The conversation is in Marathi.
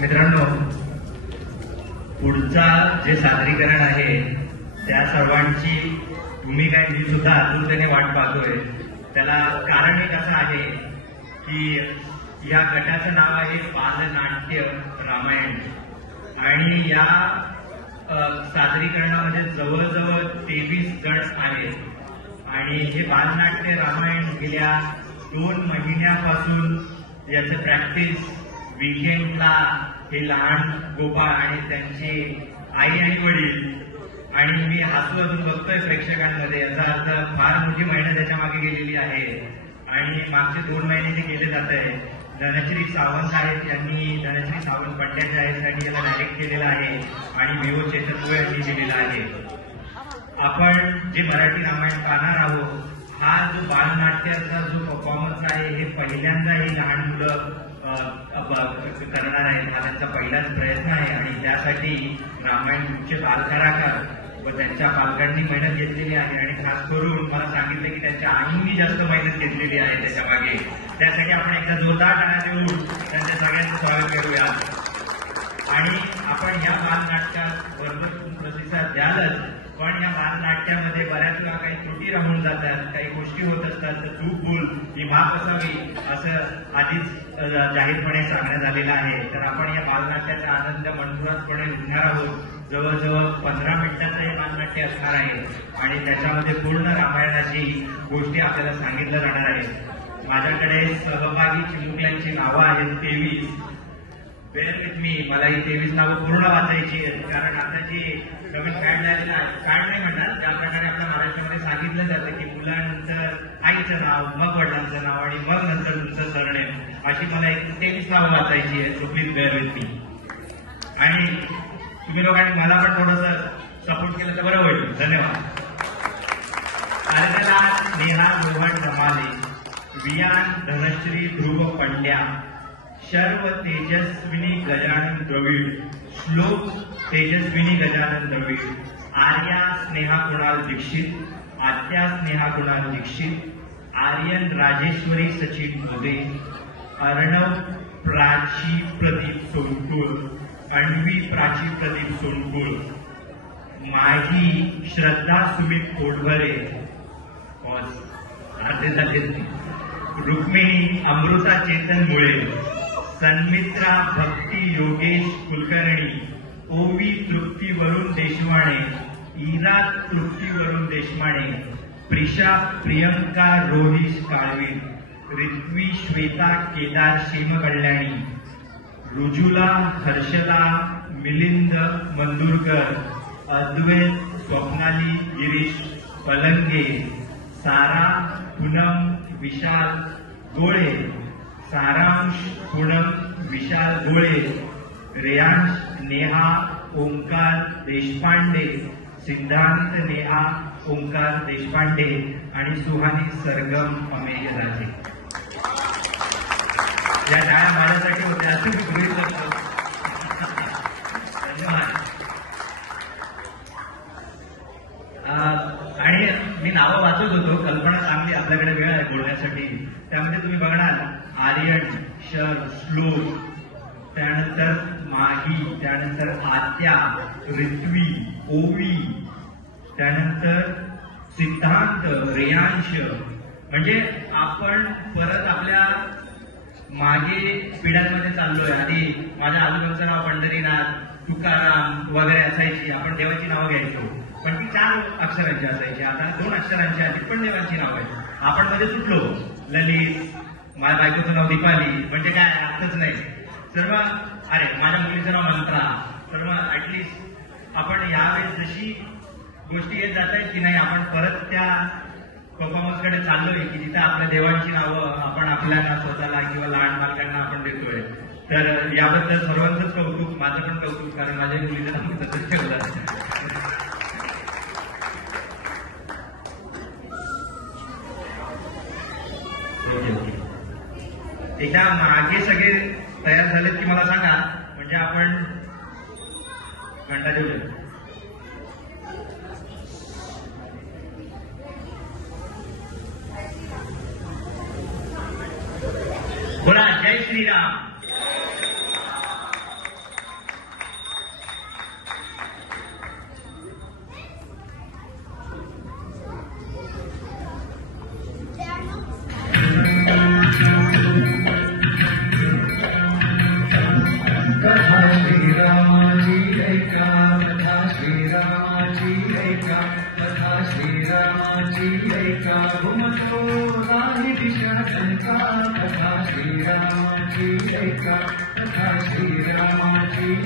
मित्रांनो, पुढचा जे सादरीकरण आहे त्या सर्वांची तुम्ही काय मी सुद्धा आतुरतेने वाट पाहतोय. त्याला कारण एक असं आहे की या गटाचं नाव आहे बालनाट्य रामायण आणि या सादरीकरणामध्ये जवळजवळ 23 जण आहेत आणि हे बालनाट्य रामायण गेल्या 2 महिन्यापासून याचं प्रॅक्टिस वीकेंडला हे लहान गोपाळ आणि त्यांचे आई आणि वडील आणि मी हसू अजून बघतोय प्रेक्षकांमध्ये. याचा अर्थ फार मोठी मेहनत त्याच्या मागे गेलेली आहे आणि मागचे 2 महिने ते केले जात आहे. धनश्री सावंत आहेत, यांनी धनश्री सावंत पंड्याच्या आईसाठी याला डायरेक्ट केलेला आहे आणि मेहो चेतनगो यांनी दिलेला आहे. आपण जे मराठी रामायण पाहणार आहोत हा जो बालनाट्याचा जो परफॉर्मन्स आहे हे पहिल्यांदा ही लहान मुलं करणार आहेत. हा त्यांचा पहिलाच प्रयत्न आहे आणि त्यासाठी रामायण ग्रुपचे बालकलाकार व त्यांच्या पालकांनी मेहनत घेतलेली आहे आणि खास करून मला सांगितलं की त्यांच्या आईंनी जास्त मेहनत घेतलेली आहे त्याच्या मागे. त्यासाठी आपण एकदा जोरदार टाळ्या देऊन त्यांच्या सगळ्यांचं स्वागत करूया. आणि आपण या बालनाट्यात भरभरून प्रतिसाद द्यालच, पण या बालनाट्यामध्ये बऱ्याच वेळा काही त्रुटी राहून जातात, काही गोष्टी होत असतात. तर चूक भूल ही माफ असावी असं आधीच जाहीरपणे सांगण्यात आलेलं आहे. तर आपण या बालनाट्याचा आनंद मनपूर्वकपणे लुटणार आहोत. जवळजवळ 15 मिनिटांचं हे बालनाट्य असणार आहे आणि त्याच्यामध्ये पूर्ण रामायणाची गोष्टी आपल्याला सांगितल्या जाणार आहेत. माझ्याकडे सहभागी चिमुकल्यांची नावं आहेत 23. बेअर विथ मी, मला ही 23 नावं पूर्ण वाचायची आहेत कारण आता जे नवीन फॅड झालेलं आहे, फॅड नाही म्हणतात, ज्या प्रकारे आपल्या महाराष्ट्रामध्ये सांगितलं जातं की मुलांनंतर आईचं नाव, मग वडिलांचं नाव आणि मग नंतर तुमचं सरनेम, अशी मला एक 23 नावं वाचायची आहे. So please bear with me. आणि तुम्ही लोकांनी मला पण थोडंसं सपोर्ट केलं तर बरं होईल. धन्यवाद. अर्गला नेहा रोहन रमाले, वियान धनश्री ध्रुव पंड्या, शर्व तेजस्विनी गजानन द्रविड, श्लोक तेजस्विनी गजानन द्रविड, आर्या स्नेहा कुणाल दीक्षित, आत्या स्नेहा कुणाल दीक्षित, आर्यन राजेश्वरी सचिन मोदे, अर्णव प्राची प्रदीप सोनकुल, अन्वी प्राची प्रदीप सोनकुल, माझी श्रद्धा सुमित कोटभरे, रुक्मिणी अमृता चेतन मुळे, सन्मित्रा भक्ती योगेश कुलकर्णी, ओवी तृप्ती वरुण देशमाणे, इरा तृप्ती वरुण देशमाणे, प्रिशा प्रियंका रोहिश काळवी, रित्वी श्वेता केदार शेमकल्याणी, रुजुला हर्षला मिलिंद मंदुरकर, अद्वैत स्वप्नाली गिरीश पलंगे, सारा पूनम विशाल गोळे, सारांश पूनम विशाल गोळे, रेयांश नेहा ओंकार देशपांडे, सिद्धांत नेहा ओंकार देशपांडे आणि सुहानी सरगम अमेय राजे. या टाळ्या माझ्यासाठी होत्या असं मी गृहीत करतो. धन्यवाद. आणि मी नावं वाचत होतो, कल्पना चांगली, आपल्याकडे वेळ आहे बोलण्यासाठी. त्यामध्ये तुम्ही बघणार आर्यन, शर, श्लोक, त्यानंतर माही, त्यानंतर आत्या, रित्वी, ओवी, त्यानंतर सिद्धांत, रेयांश. म्हणजे आपण परत आपल्या मागे पिढ्यांमध्ये चाललोय. आधी माझ्या आजोबांचं नाव पंढरीनाथ, तुकाराम वगैरे असायची, आपण देवाची नावं घ्यायचो, पण ती 4 अक्षरांची असायची. आता 2 अक्षरांची आली पण देवांची नाव आहे. आपण मध्ये सुटलो, ललित, माझ्या बायकोचं नाव दीपाली, म्हणजे काय अर्थच नाही. सर्व अरे माझ्या मुलीचं नाव मंत्रा. तर मग ऍटलिस्ट आपण यावेळेस जशी गोष्टी येत जात आहेत की नाही, आपण परत त्या परफॉर्मन्सकडे चाललोय की जिथं आपल्या देवांची नावं आपण आपल्याला स्वतःला किंवा लहान बालकांना आपण देतोय. तर याबद्दल सर्वांचंच कौतुक, माझं पण कौतुक, कारण माझ्या मुलीचं नाव तसंच ठेवलं. एकदा मागे सगळे तयार झालेत की मला सांगा, म्हणजे आपण घंटा देऊ. बोला जय श्रीराम. ऐका घुमतो राही दिशा शंका कथा श्रीरामाची ऐका कथा श्रीरामाची